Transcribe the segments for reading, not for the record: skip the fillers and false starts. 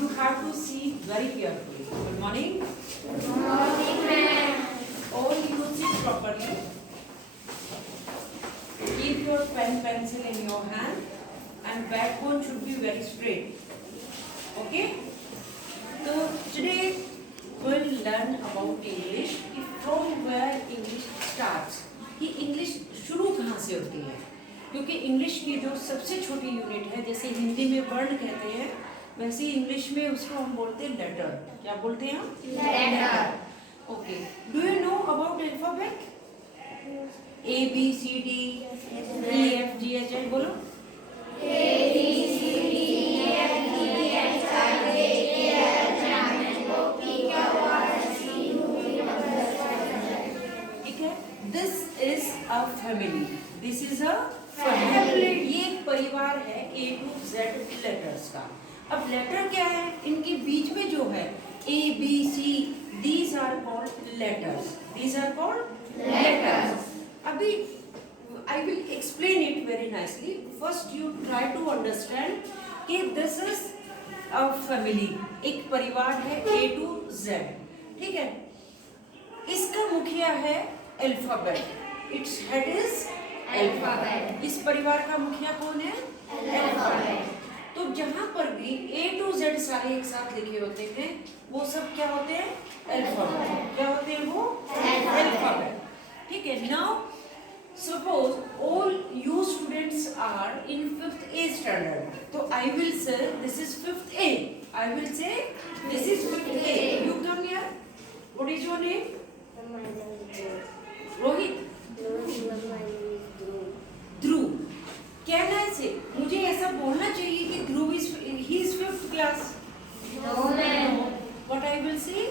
you have to see very carefully. Good morning. Good morning, ma'am. All you sit properly. Keep your pen pencil in your hand and backbone should be very straight. Okay? So today we'll learn about English. From where English starts. कि English शुरू कहाँ से होती है? क्योंकि English की जो सबसे छोटी यूनिट है, जैसे हिंदी में वर्ण कहते हैं, वैसे ही इंग्लिश में उसको हम बोलते हैं लेटर. क्या बोलते हैं हम? Letter. Okay. Do you know about alphabet? A B C D E F G H I बोलो. A, B, C, D, E, F, G, H, I, J, K, L, M, N, O, P, Q, R, S, T, U, V, W, ठीक है. This is a family. This is a Family. ये एक परिवार है ए to Z letters का. अब letter क्या है? इनके बीच में जो है A B C, these are called letters. These are called Letters. अभी I will explain it very nicely. First you try to understand कि this is a family. एक परिवार है A to Z. ठीक है. इसका मुखिया है alphabet. Its head is Alphabet. इस परिवार का मुखिया कौन है? Alphabet. तो जहाँ पर भी A to Z सारे एक साथ लिखे होते हैं, वो सब क्या होते हैं? अल्फाबेट. क्या होते हैं वो? अल्फाबेट. ठीक है. Now suppose all you students are in 5th A standard. So I will say this is 5th A. I will say this is 5th A. You come here. What is your name? Rohit. Dhruv. Can I say? मुझे ऐसा बोलना चाहिए कि Dhruv is he is 5th class. No, ma'am. What I will say?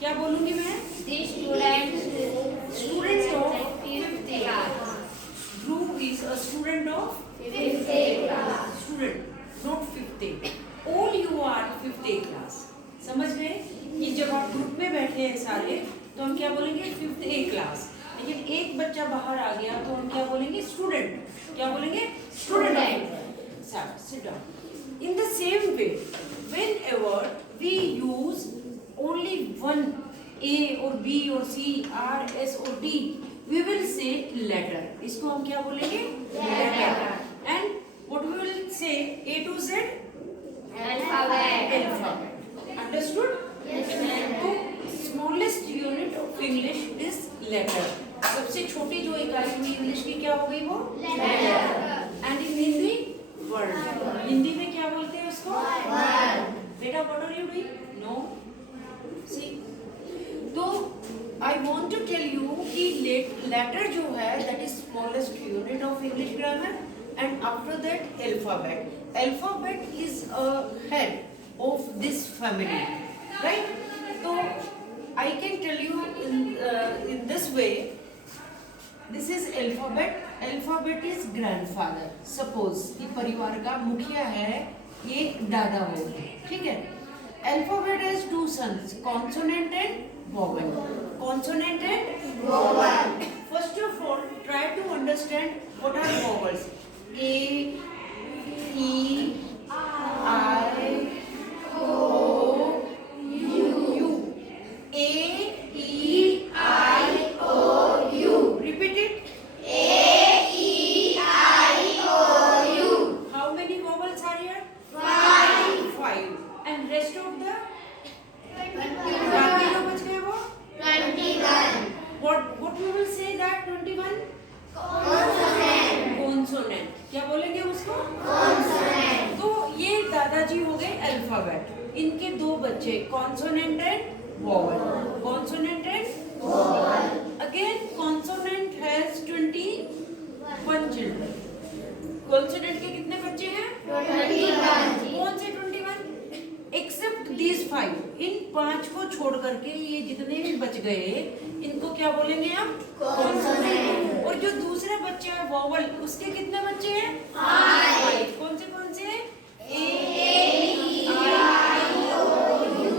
क्या बोलूँगी मैं? The students of 5th class. Dhruv is a student of 5th class. student, not 5th A. All you are 5th A class. समझ गए? कि जब आप group में बैठे हैं सारे, तो हम क्या बोलेंगे? 5th A class. लेकिन एक बच्चा बाहर आ गया, तो हम क्या बोलेंगे? स्टूडेंट. क्या बोलेंगे? Student. Sit down. In the same way, whenever we use only one A or B or C, R, S or D, we will say letter. इसको हम क्या बोलेंगे? Letter. And what we will say? A to Z? Alphabet. Alphabet. Understood? Yes, ma'am. तो smallest unit of English is letter. सबसे छोटी जो इकाई हुई इंग्लिश की क्या हो गई वो? Letter. And in Hindi? Word. Hindi में क्या बोलते हैं उसको? Word. बेटा what are you doing? No. See. तो I want to tell you कि letter जो है that is smallest unit of English grammar, and after that alphabet. Alphabet is a head of this family, right? So I can tell you in this way. This is alphabet. Alphabet is grandfather. Suppose कि परिवार का मुखिया है ये दादा हो, ठीक है? Alphabet has two sons, consonant and vowel. Consonant and Vowel. First of all, try to understand what are vowels. A, E, I, O, U. A, E, I, O, U. Repeat it. A, E, I, O, U. How many vowels are here? 5. 5. And rest of the? 21. बाकी जो बच गए वो? 21. What we will say that 21? Consonant. Consonant. क्या बोलेंगे उसको? Consonant. तो ये दादाजी हो गए अल्फाबेट. इनके दो बच्चे consonant and vowel. Consonant and Vowel. Again consonant has 21 children. Consonant के कितने बच्चे हैं? 21. कौन से 21? Accept these 5. इन 5 को छोड़ करके ये जितने भी बच गए इनको क्या बोलेंगे हम? Consonant. और जो दूसरे बच्चे हैं वोवल, उसके कितने बच्चे हैं? 5. कौन से? A, E, I, O, U.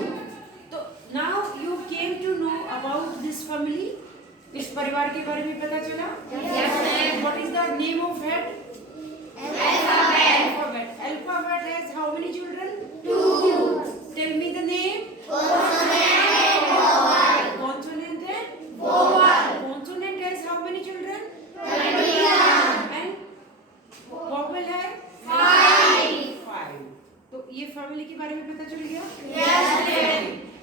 तो now you came to know about this family. इस परिवार के बारे में पता चला? Yes, ma'am. What is the name of head? Alphabet. Alphabet. Alphabet has how many children? 2. Family के बारे में पता चल गया? Yes.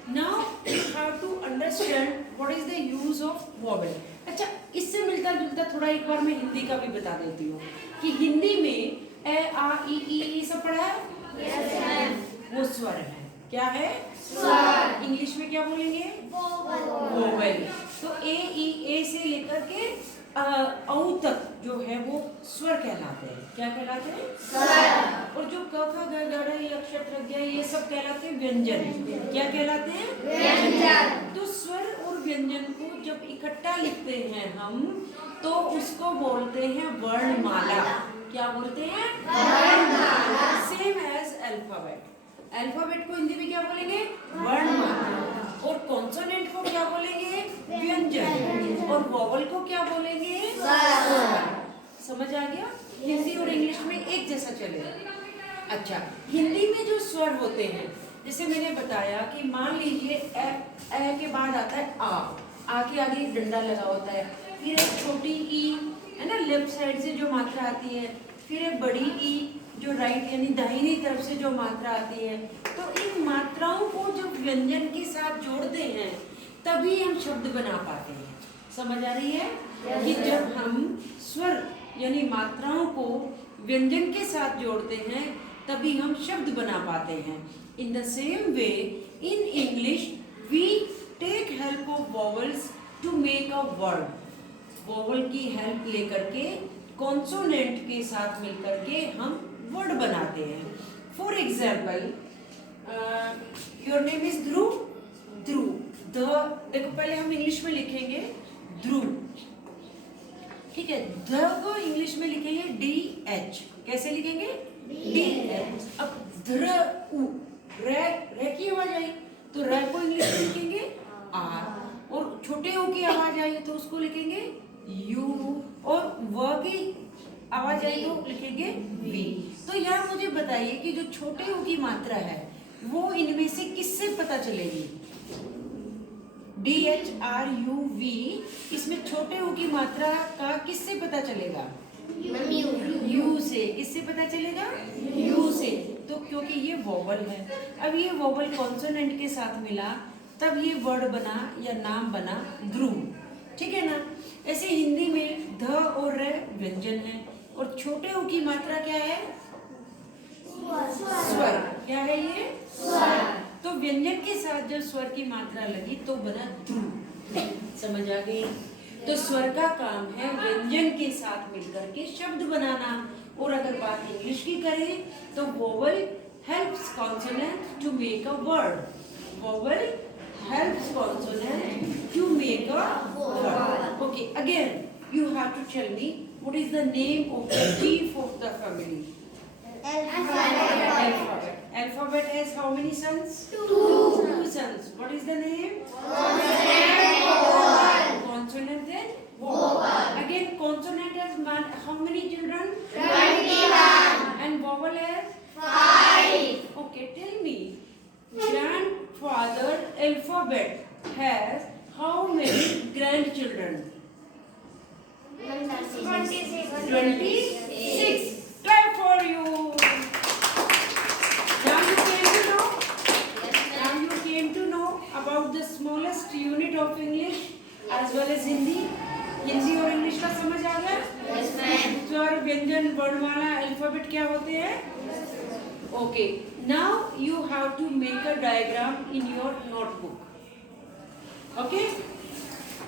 Now you have to understand what is the use of vowel. अच्छा, इससे मिलता जुलता थोड़ा एक बार मैं हिंदी का भी बता देती हूँ कि हिंदी में ए आ ई सब पढ़ा है? Yes, ma'am. वो स्वर है। क्या है? स्वर. इंग्लिश में क्या बोलेंगे? वोवेल। तो ए से लेकर के औ तक जो है वो स्वर कहलाते हैं। क्या कहलाते हैं? स्वर. और जो क ख ग घ ड़ य य ये सब कहलाते हैं व्यंजन। क्या कहलाते हैं? व्यंजन. तो स्वर और व्यंजन को जब इकट्ठा लिखते हैं हम तो उसको बोलते हैं वर्णमाला। क्या बोलते हैं? वर्णमाला. Same as alphabet. अल्फाबेट को हिंदी में क्या बोलेंगे? वर्णमाला। और कॉन्सोनेंट को क्या बोलेंगे? व्यंजन। और वॉवल को क्या बोलेंगे? स्वर. समझ आ गया? हिंदी और इंग्लिश में एक जैसा चलेगा। अच्छा, हिंदी में जो स्वर होते हैं, जैसे मैंने बताया कि मान लीजिए ए के बाद आता है आ के आगे एक डंडा लगा होता है, फिर एक छोटी ई है ना लेफ्ट साइड से जो मात्रा आती है, फिर एक बड़ी ई जो राइट यानी दाहिनी तरफ से जो मात्रा आती है। तो इन मात्राओं को जब व्यंजन के साथ जोड़ते हैं तभी हम शब्द बना पाते हैं। समझ आ रही है? कि जब हम स्वर यानी मात्राओं को व्यंजन के साथ जोड़ते हैं तभी हम शब्द बना पाते हैं। In the same way in English we take help of vowels to make a word. Vowel की हेल्प लेकर के कॉन्सोनेंट के साथ मिलकर के हम वर्ड बनाते हैं। For example, your name is Dhruv. Dhruv, the देखो पहले हम इंग्लिश में लिखेंगे ध्रुव, ठीक है। ध को इंग्लिश में लिखेंगे डी एच। कैसे लिखेंगे? D H. अब ध्र उ रे की आवाज आई तो रे को इंग्लिश में लिखेंगे आर, और छोटे ओ की आवाज आई तो उसको लिखेंगे यू, और व की आवाज आई तो लिखेंगे वी। तो यहाँ मुझे बताइए कि जो छोटे ओ की मात्रा है वो इनमें से किससे पता चलेगी? D H R U V, इसमें छोटे ओ की मात्रा का किससे पता चलेगा? यू से। किससे पता चलेगा? यू से। तो क्योंकि ये वॉवल है, अब ये वॉवल कॉन्सोनेंट के साथ मिला तब ये वर्ड बना या नाम बना ध्रुव, ठीक है ना। ऐसे हिंदी में ध और र व्यंजन है और छोटे ओ की मात्रा क्या है? स्वर। क्या है ये? स्वर। तो व्यंजन के साथ जब स्वर की मात्रा लगी तो बना ध्रुव। समझ आ गई? तो स्वर का काम है व्यंजन के साथ मिलकर के शब्द बनाना। और अगर बात इंग्लिश की करें तो vowel helps consonant to make a word. Vowel helps consonant to make a word. Okay, again you have to tell me what is the name of the chief of the family? Alphabet. Alphabet has how many sons? Two sons. What is the name? Consonant and vowel. Again, consonant has how many children? 21. And vowel has 5. Okay, tell me. Grandfather alphabet has how many grandchildren? 26. Clap for you. Now you came to know about the smallest unit of English as well as Hindi. Hindi और English का समझ आ गया? Yes, ma'am. स्वर, व्यंजन, वर्णमाला, alphabet क्या होते हैं? Okay. Now you have to make a diagram in your notebook. Okay?